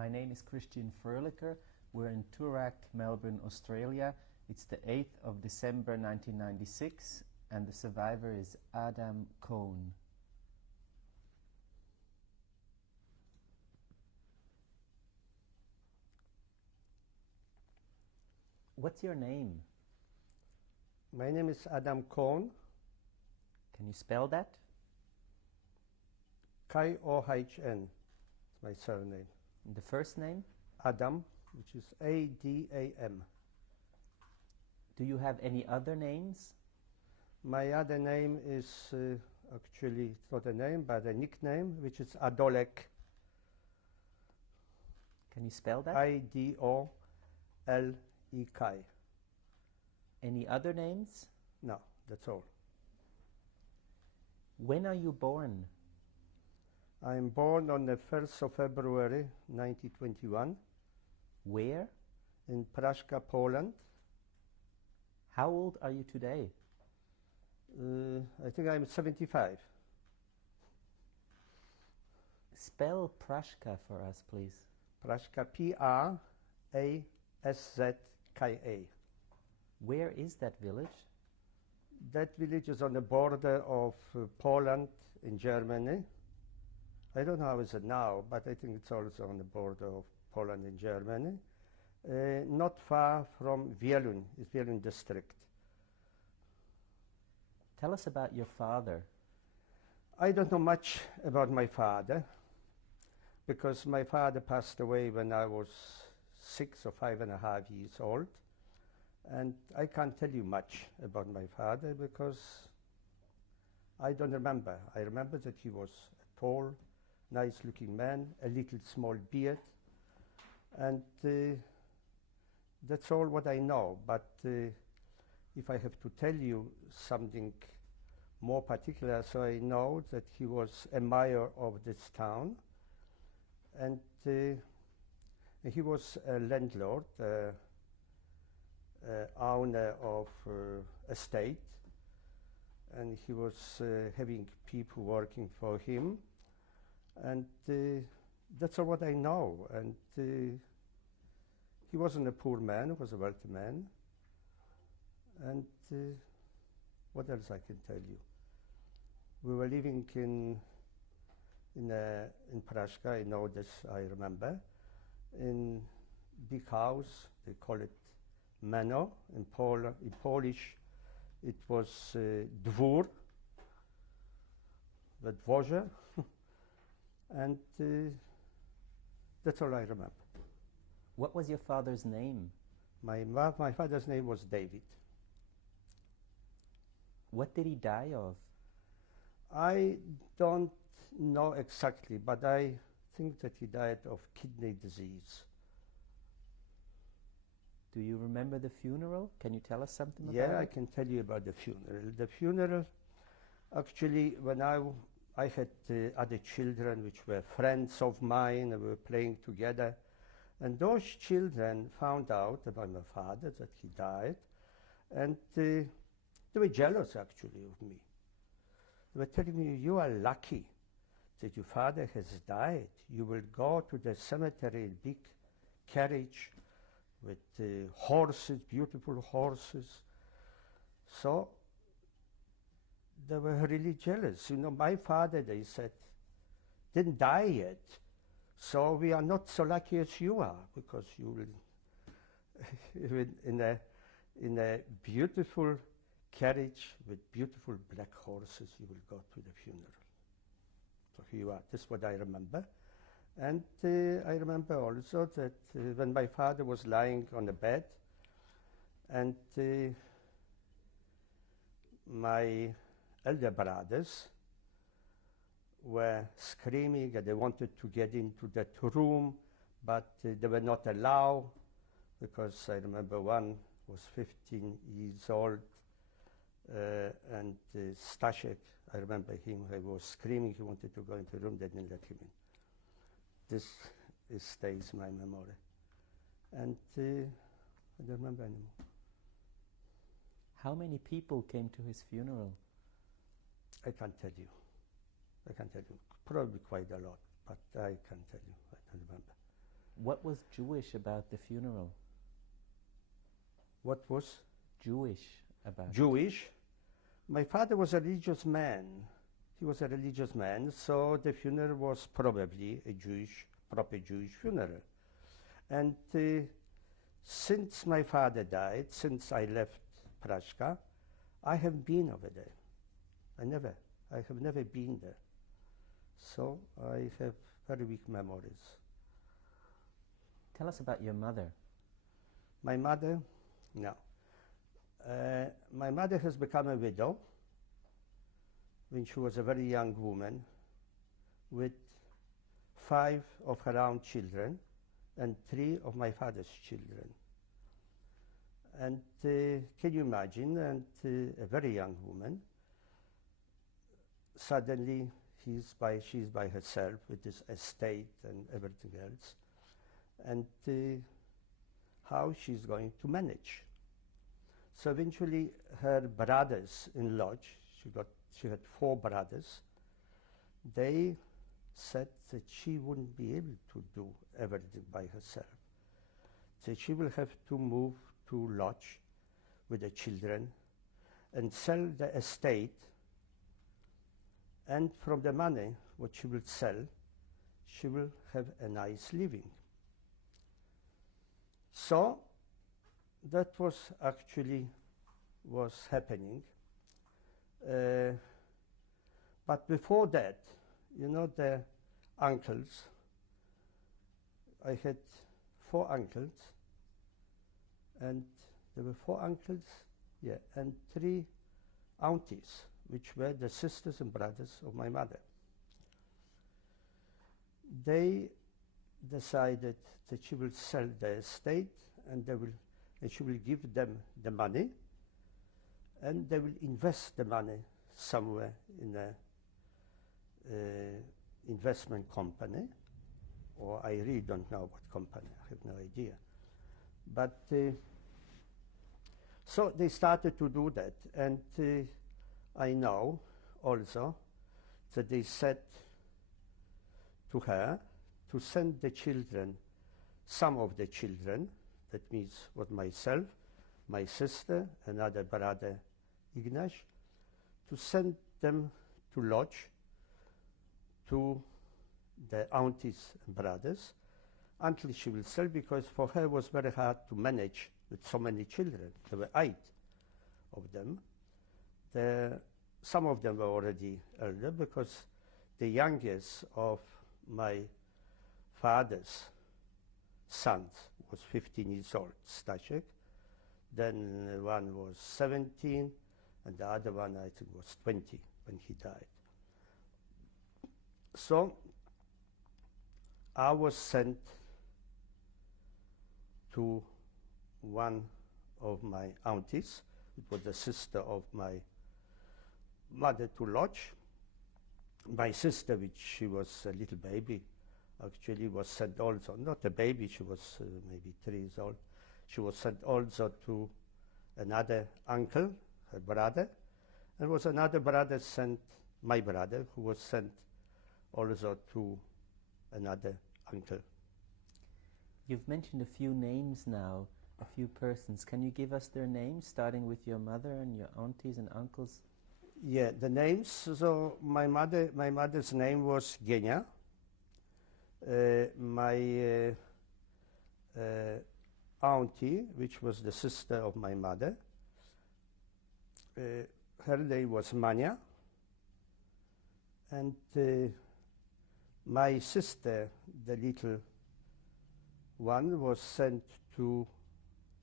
My name is Christian Fröhlicher. We're in Toorak, Melbourne, Australia. It's the 8th of December 1996 and the survivor is Adam Kohn. What's your name? My name is Adam Kohn. Can you spell that? K-O-H-N. It's my surname. And the first name? Adam, which is A-D-A-M. Do you have any other names? My other name is actually, it's not a name, but a nickname, which is Adolek. Can you spell that? I-D-O-L-E-K. Any other names? No, that's all. When are you born? I am born on the 1st of February 1921 Where? in Prashka, Poland. How old are you today? I think I'm 75. Spell Prashka for us, please. Prashka, P-R-A-S-Z-K-A. Where is that village? That village is on the border of Poland in Germany. I don't know how is it now, but I think it's also on the border of Poland and Germany. Not far from Wielun, it's Wielun district. Tell us about your father. I don't know much about my father because my father passed away when I was 6 or 5.5 years old. And I can't tell you much about my father because I don't remember. I remember that he was a tall, nice-looking man, a little small beard, and that's all what I know. But if I have to tell you something more particular, so I know that he was a mayor of this town, and he was a landlord, owner of estate, and he was having people working for him, and that's all what I know. And he wasn't a poor man, he was a wealthy man. And what else I can tell you? We were living in Prashka, I know this, I remember, in big house, they call it manor. In Polish it was dwór, the dworze, and that's all I remember. What was your father's name? My father's name was David. What did he die of? I don't know exactly, but I think that he died of kidney disease. Do you remember the funeral? Can you tell us something about it? Yeah, I can tell you about the funeral. The funeral, actually, when I had other children which were friends of mine, and we were playing together, and those children found out about my father, that he died, and they were jealous, actually, of me. They were telling me, you are lucky that your father has died. You will go to the cemetery in big carriage with horses, beautiful horses. So they were really jealous. You know, my father, they said, didn't die yet. So we are not so lucky as you are, because you will, in a beautiful carriage with beautiful black horses, you will go to the funeral. So here you are. This is what I remember. And I remember also that when my father was lying on the bed, and my elder brothers were screaming and they wanted to get into that room, but they were not allowed, because I remember one was 15 years old, and Staszek, I remember him, he was screaming, he wanted to go into the room, they didn't let him in. This stays in my memory. And I don't remember anymore. How many people came to his funeral? I can't tell you. I can't tell you. Probably quite a lot, but I can't tell you. I don't remember. What was Jewish about the funeral? What was Jewish about Jewish? My father was a religious man. He was a religious man, so the funeral was probably a proper Jewish funeral. And since my father died, since I left Prashka, I have been over there. I have never been there. So I have very weak memories. Tell us about your mother. My mother, no. My mother has become a widow when she was a very young woman with 5 of her own children and 3 of my father's children. And can you imagine, a very young woman, suddenly she's by herself with this estate and everything else, and how she's going to manage. So eventually her brothers-in-law, she had 4 brothers, they said that she wouldn't be able to do everything by herself. So she will have to move to Lodz with the children and sell the estate, and from the money what she will sell, she will have a nice living. So that was actually was happening. But before that, you know, the uncles, I had 4 uncles, and there were 4 uncles, yeah, and 3 aunties, which were the sisters and brothers of my mother. They decided that she will sell the estate, and she will give them the money, and they will invest the money somewhere in a investment company, or I really don't know what company, I have no idea. But so they started to do that, and I know also that they said to her to send the children, some of the children, that means was myself, my sister, another brother, Ignash, to send them to Lodz, to the aunties and brothers, until she will sell, because for her it was very hard to manage with so many children. There were 8 of them. Some of them were already elder, because the youngest of my father's sons was 15 years old, Staszek. Then one was 17, and the other one, I think, was 20 when he died. So I was sent to one of my aunties. It was the sister of my mother, to Lodz. My sister, which she was a little baby, actually was sent also, not a baby, she was maybe 3 years old. She was sent also to another uncle, her brother, and was another brother sent, my brother, who was sent also to another uncle. You've mentioned a few names now, a few persons. Can you give us their names, starting with your mother and your aunties and uncles? Yeah, the names. So my mother's name was Genia. My auntie, which was the sister of my mother, her name was Mania. And my sister, the little one, was sent to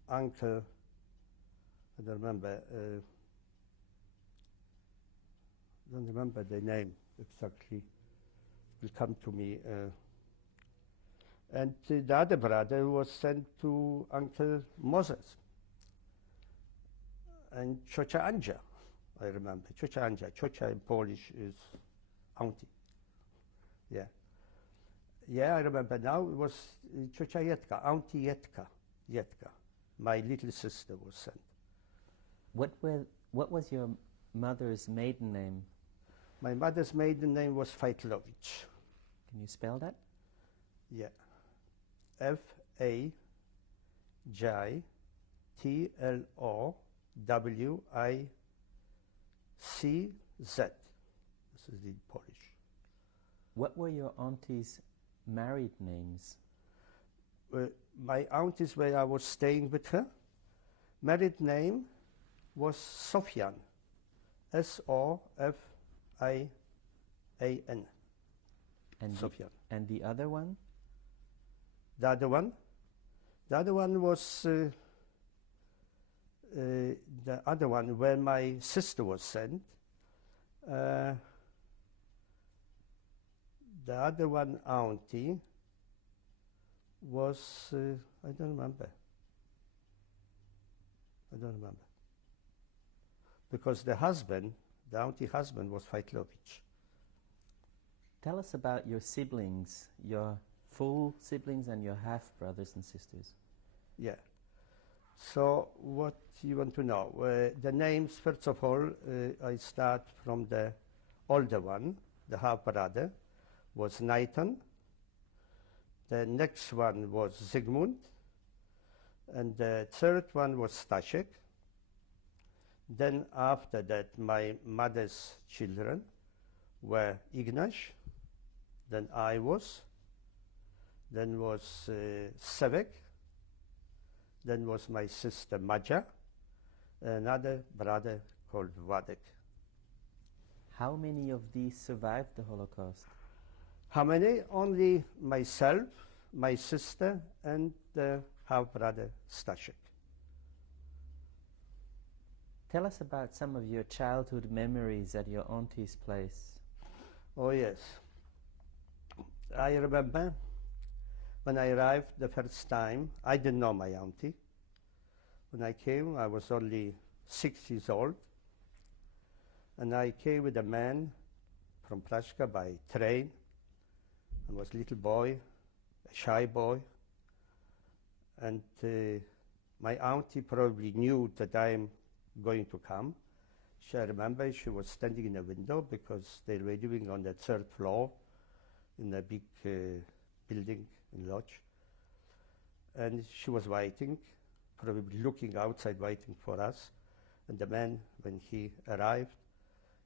uncle, I don't remember the name exactly, will come to me. And the other brother was sent to Uncle Moses and Ciocia Andzia, I remember. Ciocia Andzia. Ciocia in Polish is auntie. Yeah. Yeah, I remember now. It was Ciocia Jetka, Auntie Jetka. My little sister was sent. What was your mother's maiden name? My mother's maiden name was Fajtlowicz. Can you spell that? Yeah. F-A-J-T-L-O-W-I-C-Z. This is in Polish. What were your auntie's married names? My auntie's, where I was staying with her, married name was Sofyan. S-O-F-I-A-N. Sofyan. And the other one? The other one? The other one was the other one where my sister was sent. The other one, auntie, was, I don't remember. Because the husband, the auntie husband, was Fajtlovich. Tell us about your siblings, your full siblings and your half-brothers and sisters. Yeah. So what you want to know? The names, first of all, I start from the older one, the half-brother, was Nathan. The next one was Zygmunt. And the third one was Staszek. Then after that, my mother's children were Ignash. Then I was. Then was Sevek. Then was my sister Maja. Another brother called Władek. How many of these survived the Holocaust? How many? Only myself, my sister, and the half-brother Staszek. Tell us about some of your childhood memories at your auntie's place. Oh yes. I remember when I arrived the first time, I didn't know my auntie. When I came, I was only 6 years old. And I came with a man from Prashka by train. I was a little boy, a shy boy. And my auntie probably knew that I'm going to come. I remember she was standing in a window because they were living on the third floor in a big building in Lodz. And she was waiting, probably looking outside, waiting for us. And the man, when he arrived,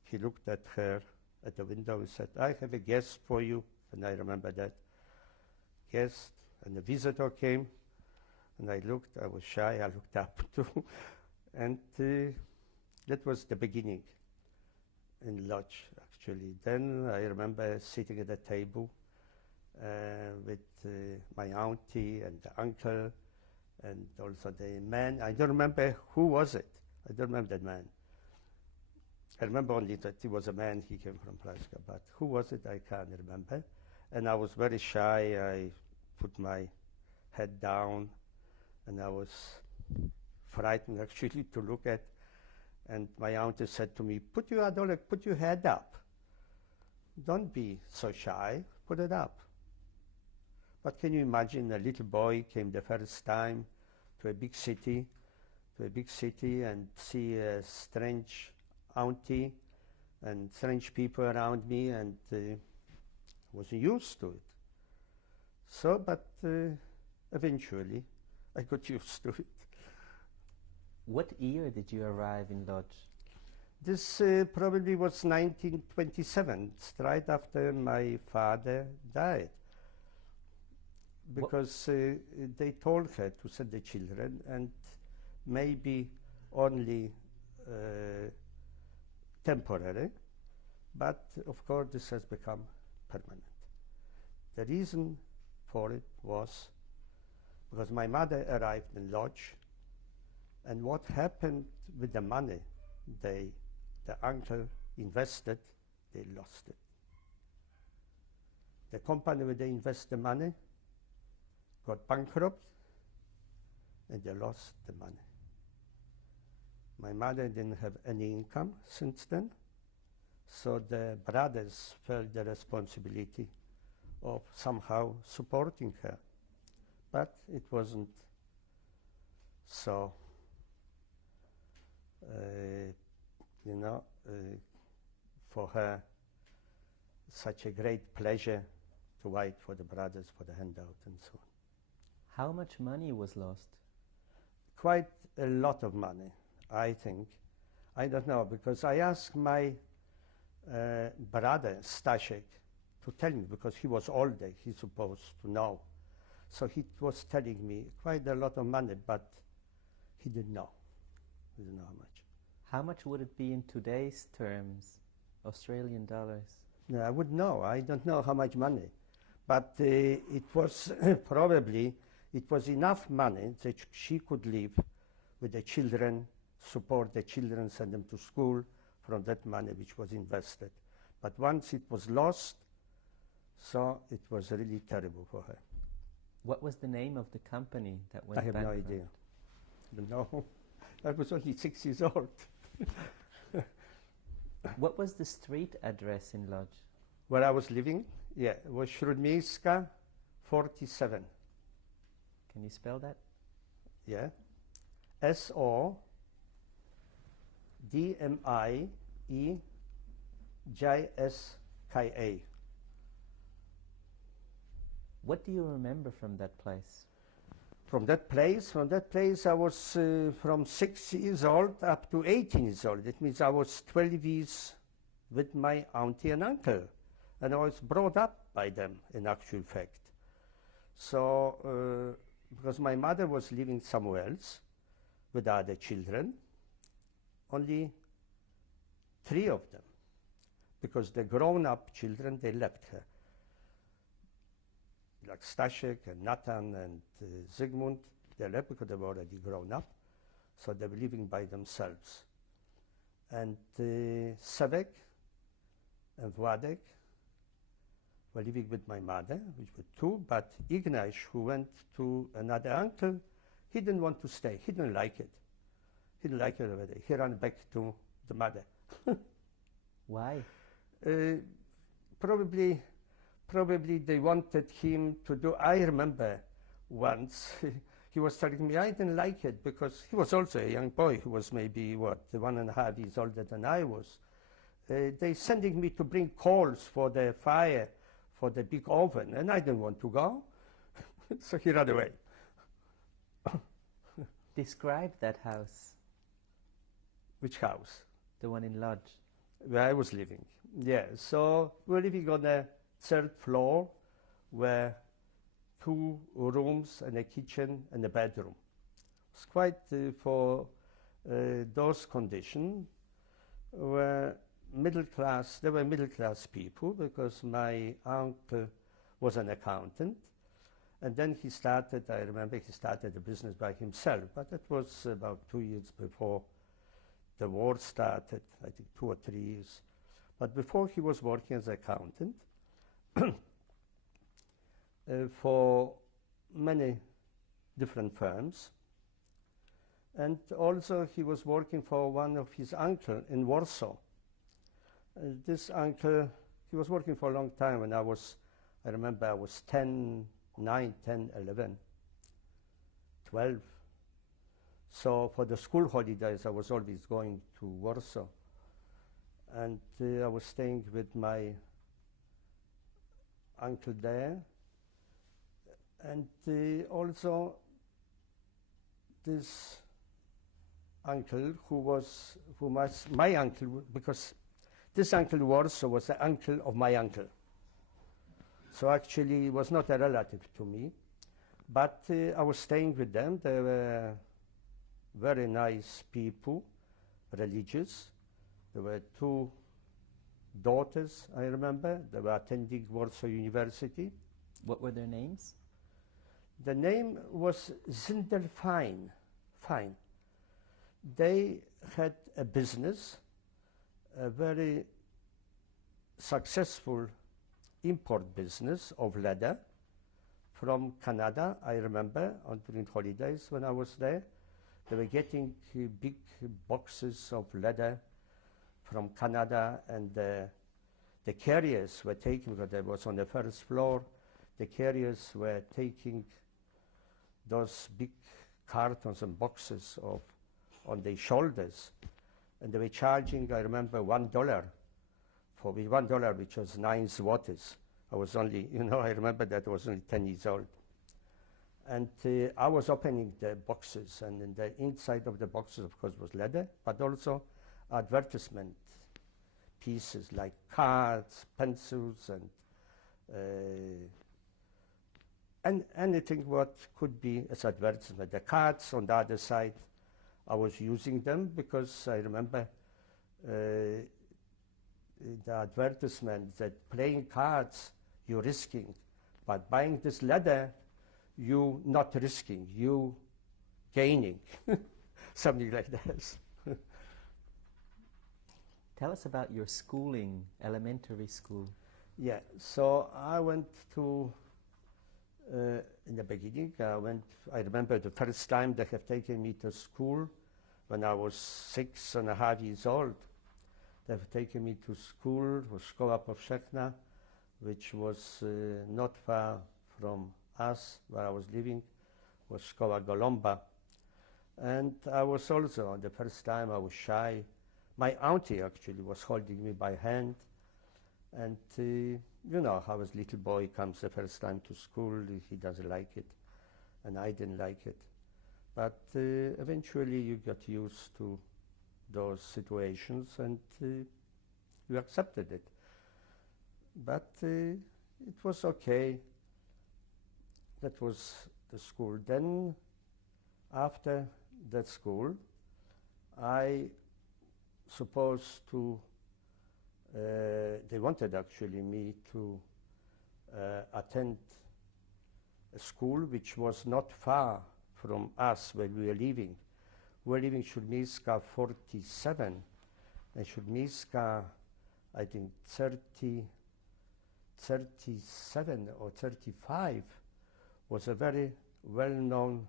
he looked at her at the window and said, "I have a guest for you." And I remember that guest, and the visitor came. And I looked, I was shy, I looked up too. And that was the beginning in Lodz, actually. Then I remember sitting at a table with my auntie and the uncle and also the man. I don't remember who was it. I don't remember that man. I remember only that he was a man, he came from Prashka, but who was it, I can't remember. And I was very shy, I put my head down, and I was frightened actually to look at. And my auntie said to me, put your head up. Don't be so shy, put it up. But can you imagine a little boy came the first time to a big city and see a strange auntie and strange people around me, and wasn't used to it. So, but eventually I got used to it. What year did you arrive in Lodz? This probably was 1927, right after my father died. Because they told her to send the children, and maybe only temporary, but of course this has become permanent. The reason for it was because my mother arrived in Lodz, and what happened with the money the uncle invested, they lost it. The company where they invest the money got bankrupt, and they lost the money. My mother didn't have any income since then, so the brothers felt the responsibility of somehow supporting her. But it wasn't so, for her such a great pleasure to wait for the brothers for the handout and so on. How much money was lost? Quite a lot of money, I think. I don't know, because I asked my brother, Stashek, to tell me, because he was older, he's supposed to know. So he was telling me quite a lot of money, but he didn't know. He didn't know how much. How much would it be in today's terms, Australian dollars? No, I wouldn't know. I don't know how much money. But it was probably, it was enough money that she could live with the children, support the children, send them to school from that money which was invested. But once it was lost, so it was really terrible for her. What was the name of the company that went I have bankrupt? no idea. I don't know. I was only 6 years old. What was the street address in Lodz? Where I was living, yeah, it was Śródmiejska 47. Can you spell that? Yeah. SODMIEJSKA. What do you remember from that place? From that place, I was from 6 years old up to 18 years old. That means I was 12 years with my auntie and uncle. And I was brought up by them, in actual fact. So, because my mother was living somewhere else with other children, only 3 of them, because the grown-up children, they left her. Like Stashek and Nathan and Zygmunt, they left because they were already grown up, so they were living by themselves. And Sevek and Władek were living with my mother, which were 2, but Ignash, who went to another uncle, he didn't want to stay. He didn't like it. He didn't like it over there. He ran back to the mother. Why? Probably they wanted him to do. I remember once he was telling me I didn't like it because he was also a young boy who was maybe 1.5 years older than I was. They sending me to bring coals for the fire, for the big oven, and I didn't want to go, so he ran away. Describe that house. Which house? The one in Lodz. Where I was living. Yeah, so we were living on the 3rd floor, where 2 rooms and a kitchen and a bedroom. It's quite for those conditions were middle class. They were middle class people because my uncle was an accountant, and then he started. I remember he started a business by himself, but that was about 2 years before the war started. I think 2 or 3 years. But before he was working as an accountant for many different firms, and also he was working for one of his uncles in Warsaw. This uncle, he was working for a long time, and I remember I was 10, 9, 10, 11, 12. So for the school holidays, I was always going to Warsaw. And I was staying with my uncle there. And also this uncle who was my uncle, because this uncle Warsaw was the uncle of my uncle. So actually he was not a relative to me, but I was staying with them. They were very nice people, religious. There were 2 daughters, I remember. They were attending Warsaw University. What were their names? The name was Zindelfein. Fine. They had a business, a very successful import business of leather from Canada, I remember, during holidays when I was there. They were getting big boxes of leather from Canada, and the carriers were taking, because they was on the 1st floor, the carriers were taking those big cartons and boxes on their shoulders, and they were charging, I remember, $1 for $1, which was 9 zlotys. I was only, I remember that I was only 10 years old. And I was opening the boxes, and in the inside of the boxes, of course, was leather, but also advertisement pieces like cards, pencils, and anything what could be as advertisement. The cards on the other side, I was using them because I remember the advertisement that playing cards you're risking, but buying this leather you not risking, you gaining, something like that. Tell us about your schooling, elementary school. Yeah, so I went to, in the beginning, I remember the first time they have taken me to school when I was 6.5 years old. They have taken me to school, Szkoła Powszechna, which was not far from us, where I was living, was Szkoła Golomba. And I was also, the first time I was shy. My auntie actually was holding me by hand. And you know how a little boy comes the first time to school, he doesn't like it. And I didn't like it. But eventually you got used to those situations and you accepted it. But it was okay. That was the school. Then, after that school, I supposed to, they wanted actually me to attend a school which was not far from us where we were living. We were living in Siódmiejska 47, and Siódmiejska, I think 37 or 35, was a very well-known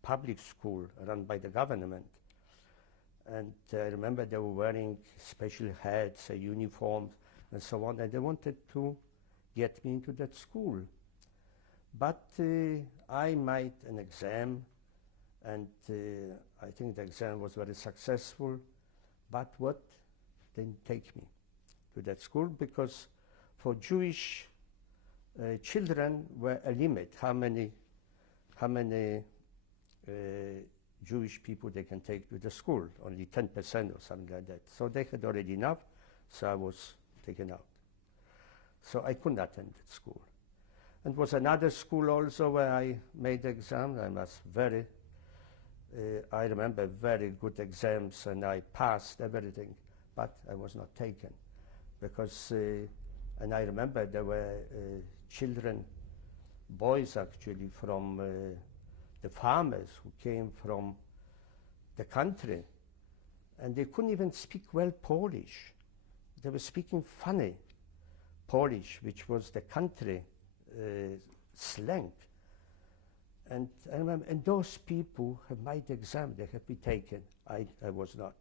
public school run by the government. And I remember they were wearing special hats, uniforms, and so on, and they wanted to get me into that school. But I made an exam, and I think the exam was very successful, but what didn't take me to that school, because for Jewish children were a limit, how many Jewish people they can take to the school, only 10% or something like that. So they had already enough, so I was taken out. So I couldn't attend that school. And was another school also where I made the exam. I remember very good exams, and I passed everything, but I was not taken because, and I remember there were children, boys actually, from the farmers who came from the country, and they couldn't even speak well Polish. They were speaking funny Polish, which was the country slang. And I remember, and those people have made the exam, they have been taken. I was not.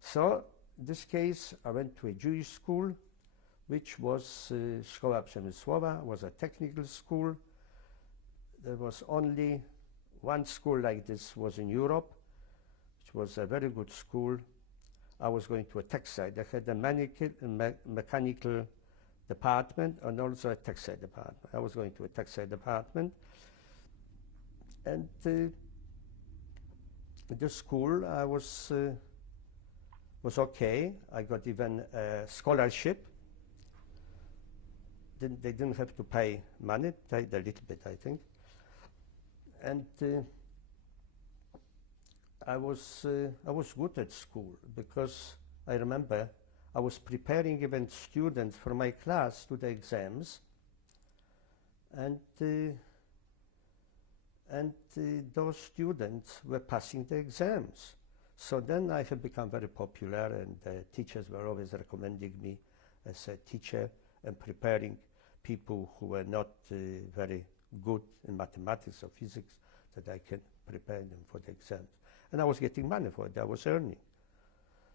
So, in this case, I went to a Jewish school, which was Szkoła Przemysłowa, was a technical school. There was only one school like this was in Europe, which was a very good school. I was going to a textile. They had a mechanical department and also a textile department. I was going to a textile department. And the school I was okay. I got even a scholarship. They didn't have to pay money, paid a little bit, I think. And I was good at school because I remember I was preparing even students for my class to the exams, and those students were passing the exams. So then I have become very popular, and teachers were always recommending me as a teacher and preparing people who were not very good in mathematics or physics, that I can prepare them for the exams. And I was getting money for it, I was earning.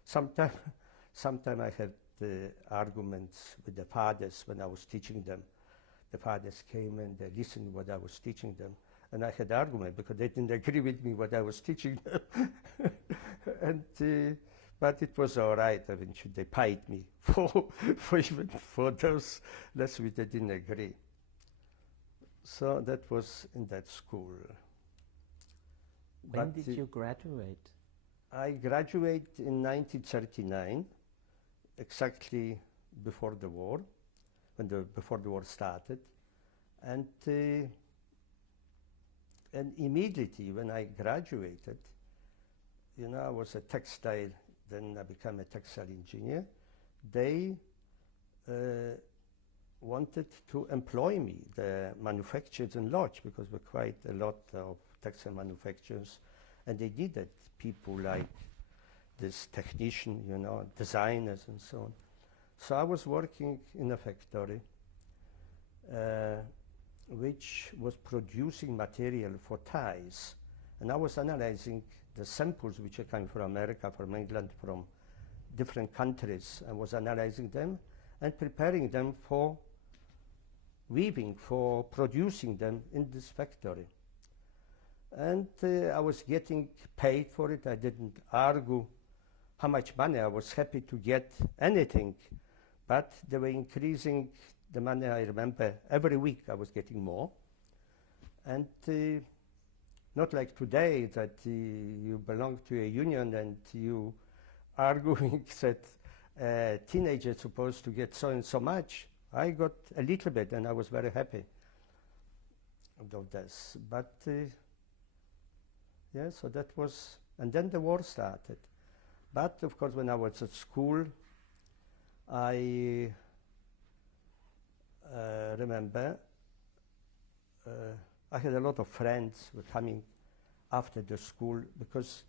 Sometimes I had arguments with the fathers when I was teaching them. The fathers came and they listened to what I was teaching them. And I had argument because they didn't agree with me what I was teaching them. But it was all right. Eventually they paid me for those lessons which they didn't agree. So that was in that school. When But did you graduate? I graduated in 1939, exactly before the war, before the war started, and immediately when I graduated, you know, I was a textile, then I became a textile engineer. They wanted to employ me, the manufacturers in Lodz, because there were quite a lot of textile manufacturers, and they needed people like this technician, you know, designers and so on. So I was working in a factory which was producing material for ties, and I was analyzing the samples which came from America, from England, from different countries. I was analyzing them and preparing them for weaving, for producing them in this factory. And I was getting paid for it. I didn't argue how much money. I was happy to get anything, but they were increasing the money. I remember every week I was getting more. And not like today that you belong to a union and you arguing that teenagers supposed to get so and so much. I got a little bit and I was very happy of this. But yeah, so that was, and then the war started. But of course when I was at school, I remember I had a lot of friends who were coming after the school, because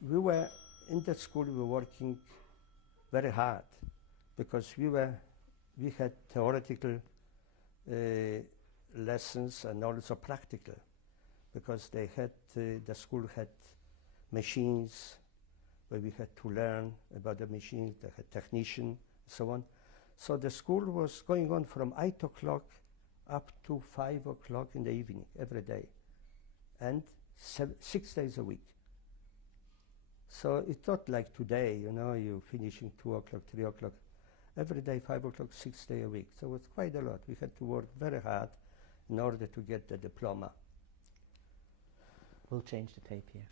we were in the school, we were working very hard, because we had theoretical lessons and also practical, because they had the school had machines where we had to learn about the machines. They had technicians and so on. So the school was going on from 8 o'clock up to 5 o'clock in the evening every day, and 6 days a week. So it's not like today, you know, you finishing 2 o'clock, 3 o'clock. Every day, 5 o'clock, 6 days a week. So it was quite a lot. We had to work very hard in order to get the diploma. We'll change the tape here.